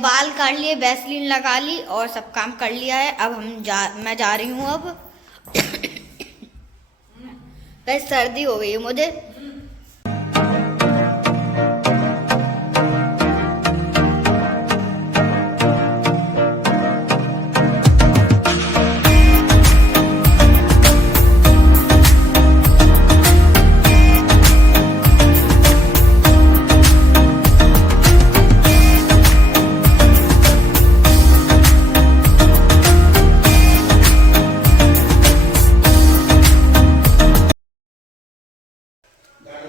बाल काट लिए, वैसलीन लगा ली और सब काम कर लिया है। अब मैं जा रही हूँ अब। बस सर्दी हो गई है मुझे।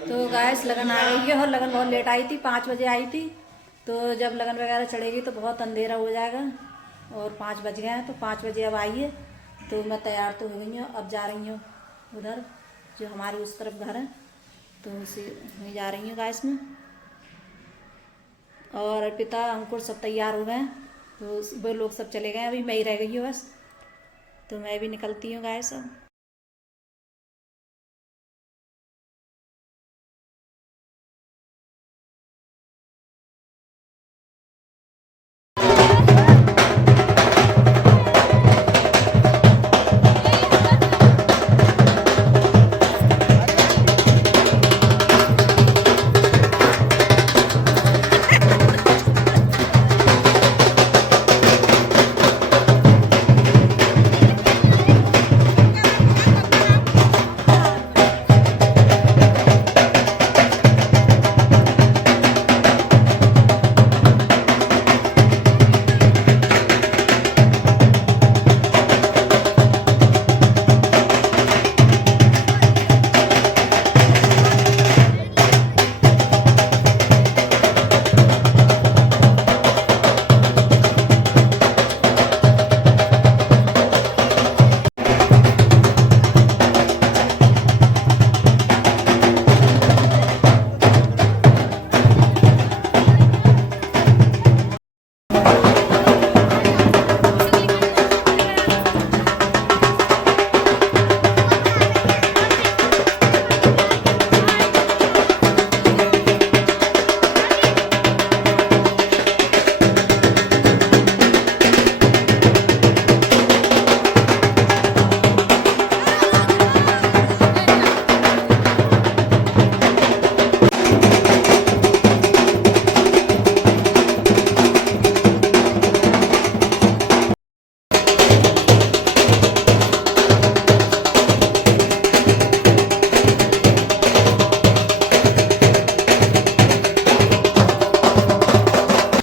तो गैस लगन आ गई है और लगन बहुत लेट आई थी, 5 बजे आई थी। तो जब लगन वगैरह चढ़ेगी तो बहुत अंधेरा हो जाएगा और 5 बज गए हैं। तो 5 बजे अब आई है। तो मैं तैयार तो हो गई हूँ, अब जा रही हूँ उधर जो हमारे उस तरफ घर है, तो उसी में जा रही हूँ गैस में। और अर्पिता अंकुर सब तैयार हो गए हैं, तो वो लोग सब चले गए, अभी मैं ही रह गई हूँ बस। तो मैं भी निकलती हूँ गैस अब।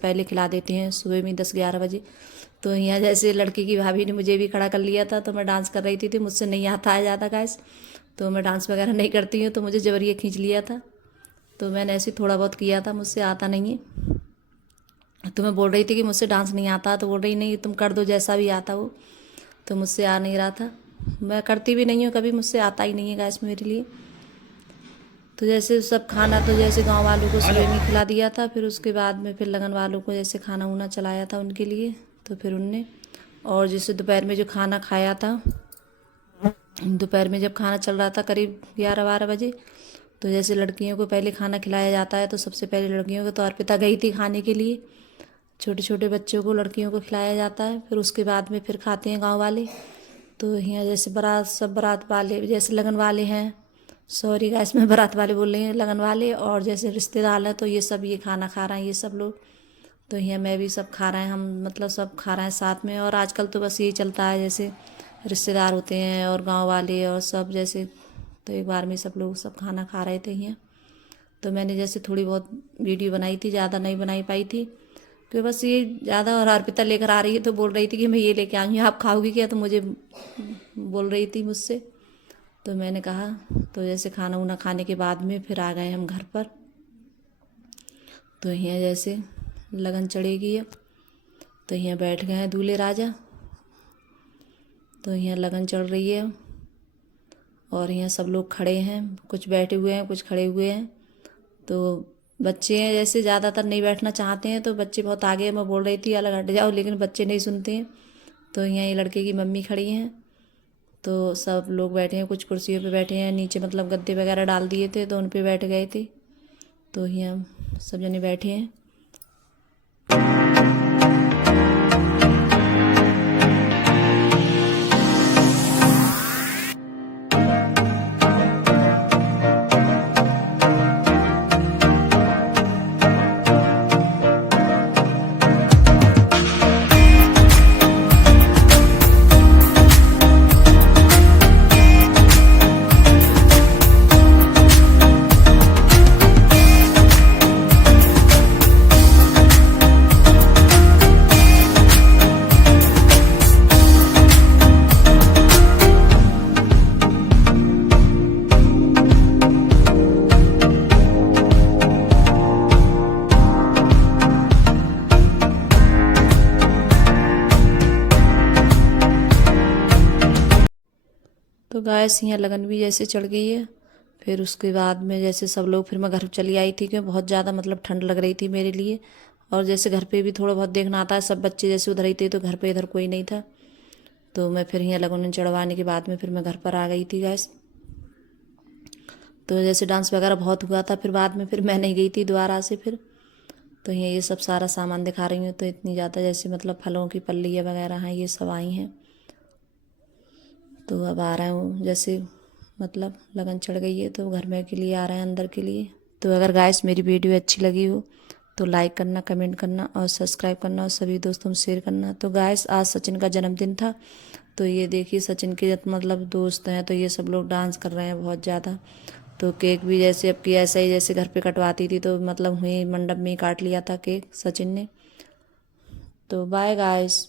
पहले खिला देते हैं सुबह में 10-11 बजे। तो यहाँ जैसे लड़की की भाभी ने मुझे भी खड़ा कर लिया था, तो मैं डांस कर रही थी मुझसे नहीं आता है ज़्यादा गैस। तो मैं डांस वगैरह नहीं करती हूँ, तो मुझे जबरिया खींच लिया था। तो मैंने ऐसे थोड़ा बहुत किया था, मुझसे आता नहीं है। तो मैं बोल रही थी कि मुझसे डांस नहीं आता, तो बोल रही नहीं तुम कर दो जैसा भी आता हो। तो मुझसे आ नहीं रहा था, मैं करती भी नहीं हूँ कभी, मुझसे आता ही नहीं है गैस मेरे लिए। तो जैसे सब खाना तो जैसे गांव वालों को सुबह में खिला दिया था, फिर उसके बाद में फिर लगन वालों को जैसे खाना उना चलाया था उनके लिए। तो फिर उनने, और जैसे दोपहर में जो खाना खाया था, दोपहर में जब खाना चल रहा था करीब 11-12 बजे, तो जैसे लड़कियों को पहले खाना खिलाया जाता है, तो सबसे पहले लड़कियों को, तो अर्पिता गई थी खाने के लिए, छोटे छोटे बच्चों को लड़कियों को खिलाया जाता है। फिर उसके बाद में फिर खाते हैं गाँव वाले। तो यहाँ जैसे बारात, सब बारात वाले जैसे लगन वाले हैं, सॉरी गैस में बारात वाले बोल रही हैं, लगन वाले और जैसे रिश्तेदार हैं, तो ये सब ये खाना खा रहे हैं ये सब लोग। तो यहाँ मैं भी सब खा रहे हैं, हम मतलब सब खा रहे हैं साथ में। और आजकल तो बस यही चलता है, जैसे रिश्तेदार होते हैं और गांव वाले और सब जैसे, तो एक बार में सब लोग सब खाना खा रहे थे यहाँ। तो मैंने जैसे थोड़ी बहुत वीडियो बनाई थी, ज़्यादा नहीं बनाई पाई थी, तो बस ये ज़्यादा। और अर्पिता लेकर आ रही है तो बोल रही थी कि मैं ये लेके आई हूँ, आप खाओगी क्या, तो मुझे बोल रही थी मुझसे। तो मैंने कहा, तो जैसे खाना उना खाने के बाद में फिर आ गए हम घर पर। तो यहाँ जैसे लगन चढ़ेगी अब, तो यहाँ बैठ गए हैं दूल्हे राजा। तो यहाँ लगन चढ़ रही है और यहाँ सब लोग खड़े हैं, कुछ बैठे हुए हैं कुछ खड़े हुए हैं। तो बच्चे हैं जैसे ज़्यादातर नहीं बैठना चाहते हैं, तो बच्चे बहुत आगे, मैं बोल रही थी अलग हट जाओ, लेकिन बच्चे नहीं सुनते हैं। तो यहाँ ये लड़के की मम्मी खड़ी हैं, तो सब लोग बैठे हैं, कुछ कुर्सियों पे बैठे हैं, नीचे मतलब गद्दे वगैरह डाल दिए थे तो उन पे बैठ गए थे। तो यहाँ सब जने बैठे हैं। गाइस यहाँ लगन भी जैसे चढ़ गई है। फिर उसके बाद में जैसे सब लोग, फिर मैं घर चली आई थी क्योंकि बहुत ज़्यादा मतलब ठंड लग रही थी मेरे लिए। और जैसे घर पे भी थोड़ा बहुत देखना आता है, सब बच्चे जैसे उधर ही थे तो घर पे इधर कोई नहीं था। तो मैं फिर यहाँ लगन चढ़वाने के बाद में फिर मैं घर पर आ गई थी गैस। तो जैसे डांस वगैरह बहुत हुआ था, फिर बाद में फिर मैं नहीं गई थी दोबारा से फिर। तो ये सब सारा सामान दिखा रही हूँ। तो इतनी ज़्यादा जैसे मतलब फलों की पल्लियाँ वगैरह हैं, ये सब आई हैं। तो अब आ रहा हूँ, जैसे मतलब लगन चढ़ गई है तो घर में के लिए आ रहे हैं, अंदर के लिए। तो अगर गाइस मेरी वीडियो अच्छी लगी हो तो लाइक करना, कमेंट करना और सब्सक्राइब करना और सभी दोस्तों में शेयर करना। तो गाइस आज सचिन का जन्मदिन था। तो ये देखिए सचिन के मतलब दोस्त हैं, तो ये सब लोग डांस कर रहे हैं बहुत ज़्यादा। तो केक भी जैसे अब की ऐसा ही जैसे घर पे कटवाती थी, तो मतलब वहीं मंडप में ही काट लिया था केक सचिन ने। तो बाय गाइस।